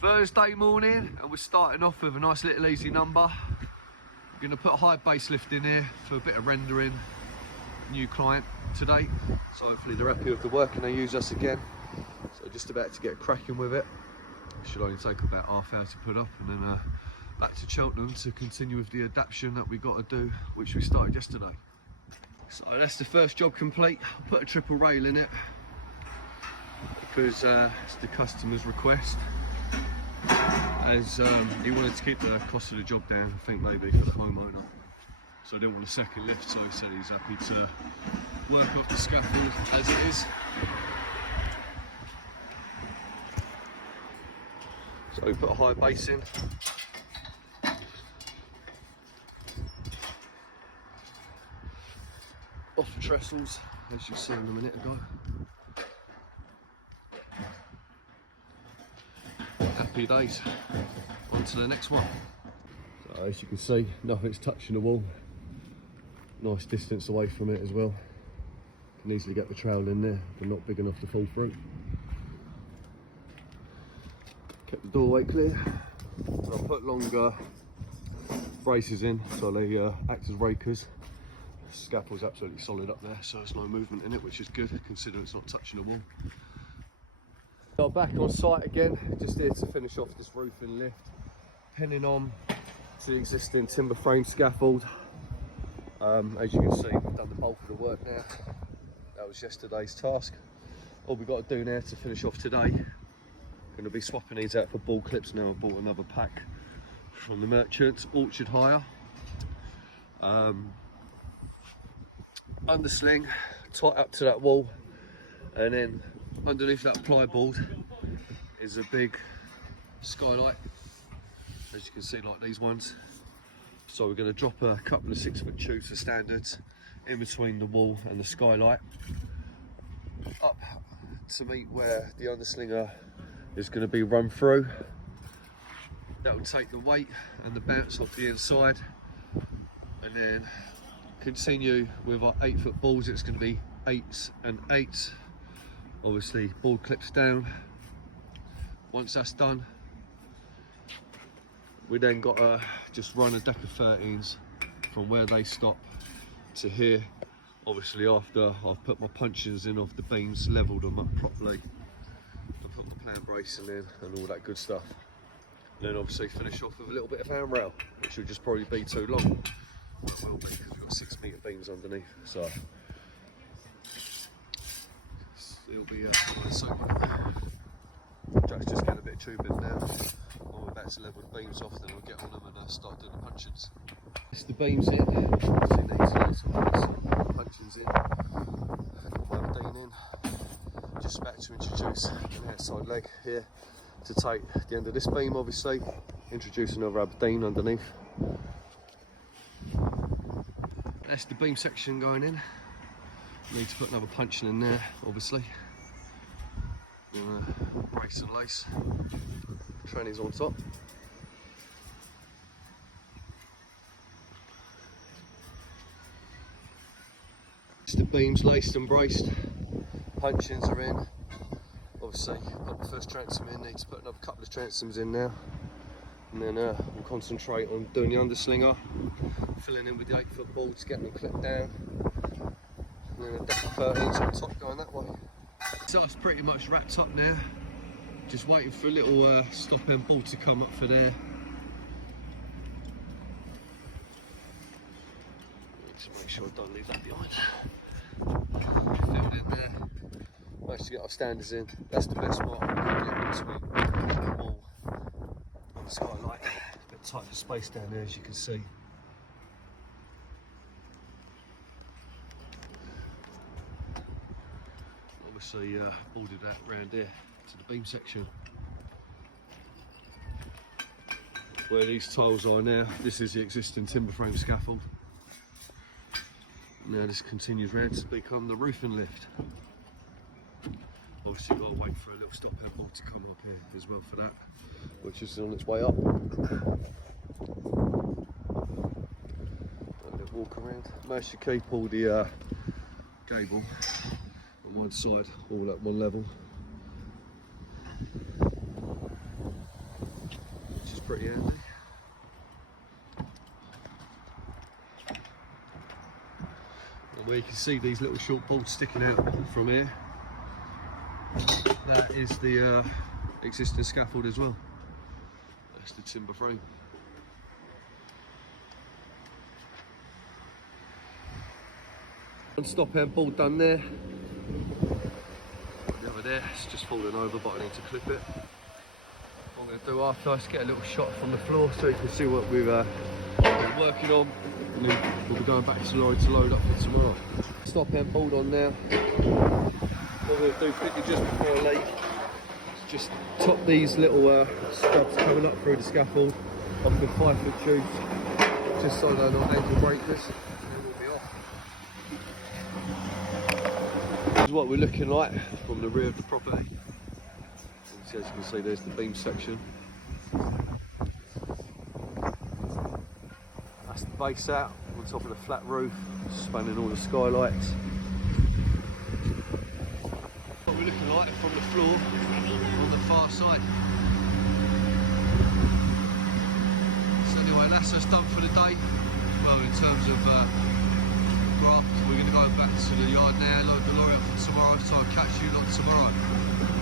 Thursday morning, and we're starting off with a nice little easy number. We're going to put a high base lift in here for a bit of rendering. New client today, so hopefully they're happy with the work and they use us again. So just about to get cracking with it. Should only take about half hour to put up, and then back to Cheltenham to continue with the adaptation that we got to do, which we started yesterday. So that's the first job complete. I put a triple rail in it because it's the customer's request, as he wanted to keep the cost of the job down, I think maybe for the homeowner. So I didn't want a second lift, so he said he's happy to work up the scaffold as it is. So we put a high base in. Off the trestles, as you saw a minute ago. Happy days. On to the next one. So as you can see, nothing's touching the wall. Nice distance away from it as well. Can easily get the trowel in there, but not big enough to fall through. Kept the doorway clear. And I'll put longer braces in so they act as rakers. The scaffold's absolutely solid up there, so there's no movement in it, which is good considering it's not touching the wall. So back on site again, just here to finish off this roofing lift, pinning on to the existing timber frame scaffold. As you can see, we've done the bulk of the work now. That was yesterday's task. All we've got to do now to finish off today, going to be swapping these out for ball clips now. I've bought another pack from the merchants, Orchard Hire. Undersling, tight up to that wall, and then underneath that ply board is a big skylight, as you can see, like these ones. So we're going to drop a couple of 6-foot tubes for standards in between the wall and the skylight up to meet where the underslinger is going to be run through. That will take the weight and the bounce off the inside, and then continue with our 8-foot balls. It's going to be 8s and 8s, obviously board clips down. Once that's done, we then got to just run a deck of 13s from where they stop to here. Obviously after I've put my puncheons in of the beams, levelled them up properly, to put my plan bracing in and all that good stuff. And then obviously finish off with a little bit of handrail, which will just probably be too long. It will be, because we've got 6-metre beams underneath, so it'll be nice. Jack's just getting a bit of tubing now. When we're back to level the beams off, then we'll get on them and start doing the puncheons. It's the beams in, obviously needs some puncheons in. Got my Aberdeen in. Just about to introduce an outside leg here to take the end of this beam, obviously. Introduce another Aberdeen underneath. That's the beam section going in. Need to put another puncheon in there, obviously. Brace and lace. Trannies on top. The beams laced and braced. Puncheons are in. Obviously, put the first transom in. Need to put another couple of transoms in now. And then we'll concentrate on doing the underslinger, filling in with the 8-foot boards, getting them clipped down, and then a deck of 13s on top going that way. So it's pretty much wrapped up now. Just waiting for a little stop end bolt to come up for there. Just make sure I don't leave that behind. Filled in there. Managed to get our standards in. That's the best mark we can get between the wall and the skylight. A bit tight of space down there, as you can see. Obviously boarded that round here to the beam section. Where these tiles are now, this is the existing timber frame scaffold. Now this continues round to become the roofing lift. Obviously got to wait for a little stop head bolt to come up here as well for that, which is on its way up. A little walk around. Managed to keep all the gable on one side, all at one level. pretty handy. And where you can see these little short bolts sticking out from here, that is the existing scaffold as well. That's the timber frame. One stop hand bolt done there. The other there, it's just falling over, but I need to clip it. What I'm going to do after is get a little shot from the floor so you can see what we've been working on, and then we'll be going back to the lorry to load up for tomorrow. Stop hand bolt on now. What we're going to do quickly just before I leave is just top these little stubs coming up through the scaffold off with 5-foot tubes, just so they're not ankle breakers. This is what we're looking like from the rear of the property. As you can see, there's the beam section. That's the base out on top of the flat roof, spanning all the skylights. What we're looking like from the floor on the far side. So anyway, that's us done for the day. Well, in terms of graft, we're going to go back to the yard now, load the lorry up for tomorrow, so I'll catch you lot tomorrow.